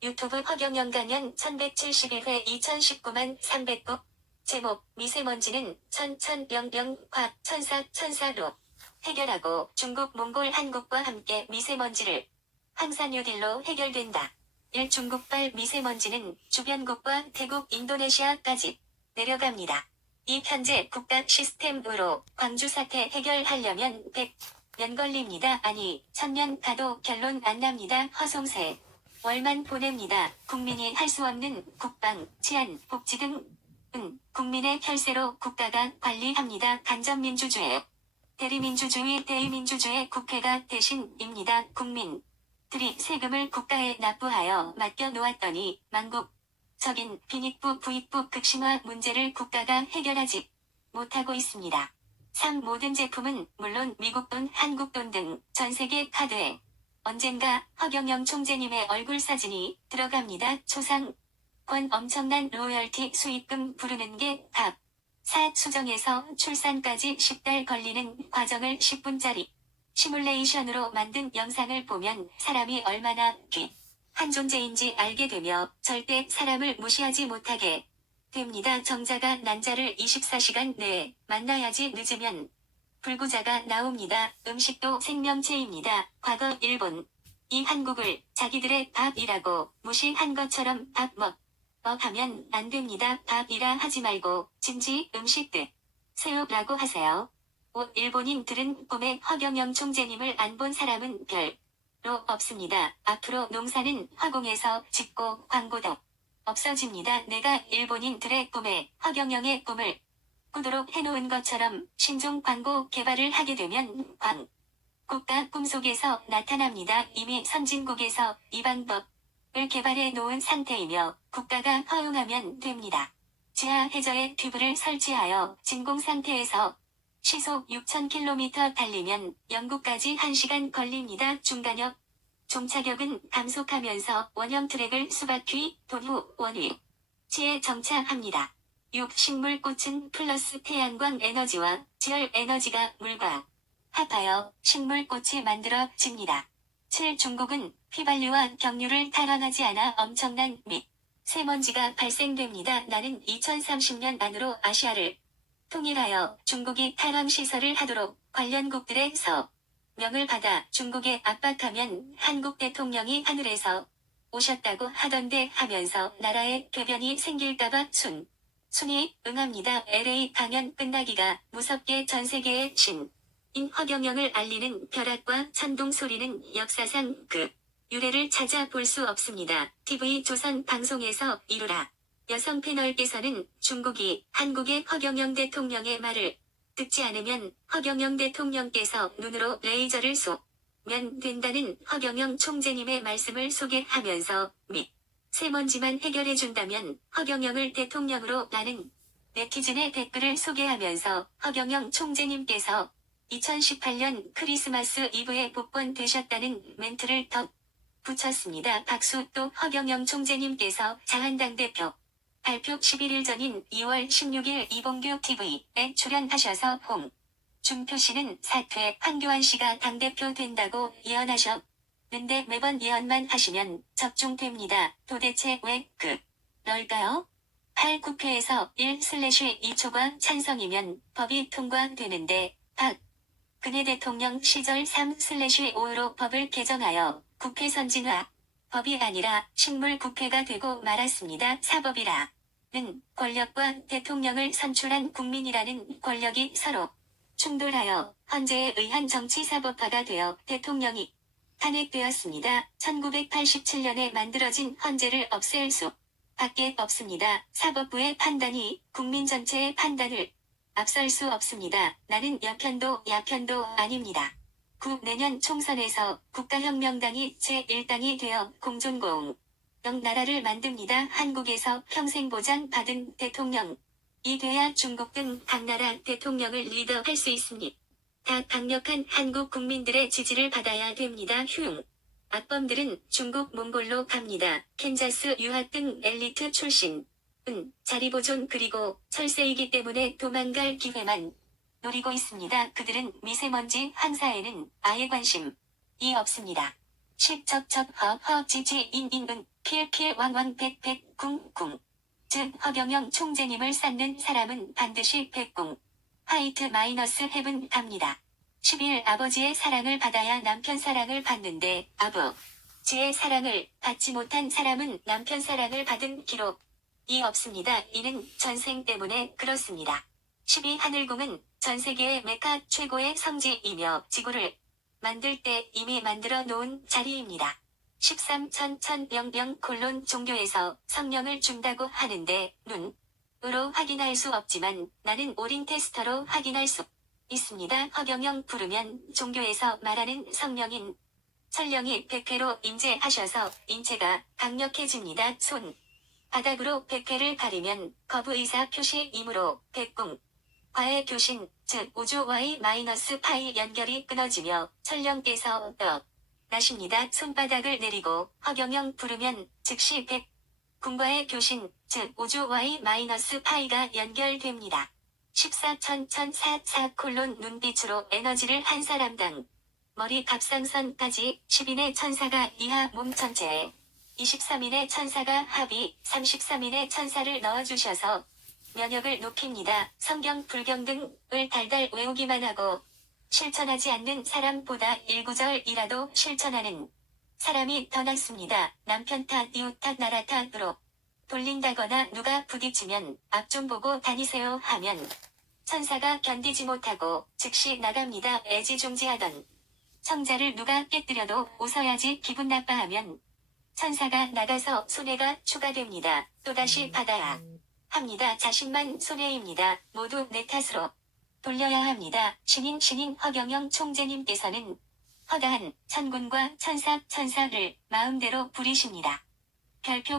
유튜브 허경영 강연 1171회 2019만 300국 제목 미세먼지는 천천병병 해결하고 중국 몽골 한국과 함께 미세먼지를 황산유딜로 해결된다. 1. 중국발 미세먼지는 주변국과 태국 인도네시아까지 내려갑니다. 이 현재 국가 시스템으로 광주 사태 해결하려면 100년 걸립니다. 아니 1000년 가도 결론 안 납니다. 허송세 월만 보냅니다. 국민이 할 수 없는 국방, 치안, 복지 등 국민의 혈세로 국가가 관리합니다. 간접민주주의, 대리민주주의, 대의민주주의 국회가 대신입니다. 국민들이 세금을 국가에 납부하여 맡겨놓았더니 만국적인 빈익부 부익부 극심화 문제를 국가가 해결하지 못하고 있습니다. 3. 모든 제품은 물론 미국 돈, 한국 돈 등 전세계 카드에 언젠가 허경영 총재님의 얼굴 사진이 들어갑니다. 초상권 엄청난 로열티 수익금 부르는 게 밥. 4. 수정에서 출산까지 10달 걸리는 과정을 10분짜리 시뮬레이션으로 만든 영상을 보면 사람이 얼마나 귀한 존재인지 알게 되며 절대 사람을 무시하지 못하게 됩니다. 정자가 난자를 24시간 내에 만나야지 늦으면 불구자가 나옵니다. 음식도 생명체입니다. 과거 일본이 한국을 자기들의 밥이라고 무시한 것처럼 밥 하면 안 됩니다. 밥이라 하지 말고 진지 음식 드세요라고 하세요. 5. 일본인들은 꿈에 허경영 총재님을 안 본 사람은 별로 없습니다. 앞으로 농사는 화공에서 짓고 광고도 없어집니다. 내가 일본인들의 꿈에 허경영의 꿈을 꾸도록 해놓은 것처럼 신종 광고 개발을 하게 되면 광고가 꿈속에서 나타납니다. 이미 선진국에서 이 방법을 개발해 놓은 상태이며 국가가 허용하면 됩니다. 지하 해저에 튜브를 설치하여 진공 상태에서 시속 6000km 달리면 영국까지 1시간 걸립니다. 중간역 종착역은 감속하면서 원형 트랙을 수바퀴 돈 후 원위치에 정차합니다. 6. 식물꽃은 플러스 태양광 에너지와 지열 에너지가 물과 합하여 식물꽃이 만들어집니다. 7. 중국은 휘발유와 경유를 탈환하지 않아 엄청난 미세먼지가 발생됩니다. 나는 2030년 안으로 아시아를 통일하여 중국이 탈환 시설을 하도록 관련국들의 서명을 받아 중국에 압박하면 한국 대통령이 하늘에서 오셨다고 하던데 하면서 나라에 궤변이 생길까봐 순위 응합니다. LA 강연 끝나기가 무섭게 전세계의 신인 허경영을 알리는 벼락과 천둥 소리는 역사상 그 유래를 찾아볼 수 없습니다. TV조선 방송에서 이루라. 여성 패널께서는 중국이 한국의 허경영 대통령의 말을 듣지 않으면 허경영 대통령께서 눈으로 레이저를 쏘면 된다는 허경영 총재님의 말씀을 소개하면서 세먼지만 해결해준다면 허경영을 대통령으로 라는 네티즌의 댓글을 소개하면서 허경영 총재님께서 2018년 크리스마스 이브에 복권되셨다는 멘트를 덧붙였습니다. 박수. 또 허경영 총재님께서 자한당대표 발표 11일 전인 2월 16일 이봉규 TV에 출연하셔서 홍준표 씨는 사퇴, 황교안 씨가 당대표 된다고 예언하셨는데 매번 예언만 하시면 적중됩니다. 도대체 왜 그럴까요? 8. 국회에서 1/2초가 찬성이면 법이 통과되는데 박근혜 대통령 시절 3/5로 법을 개정하여 국회 선진화 법이 아니라 식물국회가 되고 말았습니다. 사법이라는 권력과 대통령을 선출한 국민이라는 권력이 서로 충돌하여 헌재에 의한 정치사법화가 되어 대통령이 탄핵되었습니다. 1987년에 만들어진 헌재를 없앨 수 밖에 없습니다. 사법부의 판단이 국민 전체의 판단을 앞설 수 없습니다. 나는 야편도 아닙니다. 9. 내년 총선에서 국가혁명당이 제1당이 되어 공존공 나라를 만듭니다. 한국에서 평생 보장 받은 대통령이 돼야 중국 등 각 나라 대통령을 리더할 수 있습니다. 강력한 한국 국민들의 지지를 받아야 됩니다. 흉. 악범들은 중국 몽골로 갑니다. 캔자스 유학 등 엘리트 출신. 자리보존 그리고 철새이기 때문에 도망갈 기회만 노리고 있습니다. 그들은 미세먼지 황사에는 아예 관심이 없습니다. 십척척 허허 지지 인인은 필필 왕왕 백백 궁궁. 즉 허경영 총재님을 쌓는 사람은 반드시 백궁. 화이트 마이너스 헤븐 갑니다. 10일 아버지의 사랑을 받아야 남편 사랑을 받는데 아버지의 사랑을 받지 못한 사람은 남편 사랑을 받은 기록이 없습니다. 이는 전생 때문에 그렇습니다. 12 하늘궁은 전세계의 메카 최고의 성지이며 지구를 만들 때 이미 만들어 놓은 자리입니다. 13 천천병병 콜론 종교에서 성령을 준다고 하는데 눈으로 확인할 수 없지만 나는 오린 테스터로 확인할 수 있습니다. 허경영 부르면 종교에서 말하는 성령인 설령이 100회로 임재하셔서 인체가 강력해집니다. 손 바닥으로 100회를 가리면 거부의사 표시이므로 백궁 과의 교신, 즉 우주와의 마이너스 파이 연결이 끊어지며 설령께서 나십니다. 손바닥을 내리고 허경영 부르면 즉시 백궁과의 교신, 즉 우주와의 마이너스 파이가 연결됩니다. 14 천천사사 콜론 눈빛으로 에너지를 한 사람당 머리 갑상선까지 10인의 천사가 이하 몸 전체에 23인의 천사가 합이 33인의 천사를 넣어주셔서 면역을 높입니다. 성경 불경 등을 달달 외우기만 하고 실천하지 않는 사람보다 일구절이라도 실천하는 사람이 더 낫습니다. 남편 탓, 이웃 탓, 나라 탓으로 돌린다거나 누가 부딪히면 앞 좀 보고 다니세요 하면 천사가 견디지 못하고 즉시 나갑니다. 애지중지하던 성자를 누가 깨뜨려도 웃어야지 기분 나빠하면 천사가 나가서 손해가 추가됩니다. 또다시 받아야 합니다. 자신만 손해입니다. 모두 내 탓으로 돌려야 합니다. 신인 허경영 총재님께서는 허다한 천군과 천사를 마음대로 부리십니다. 별표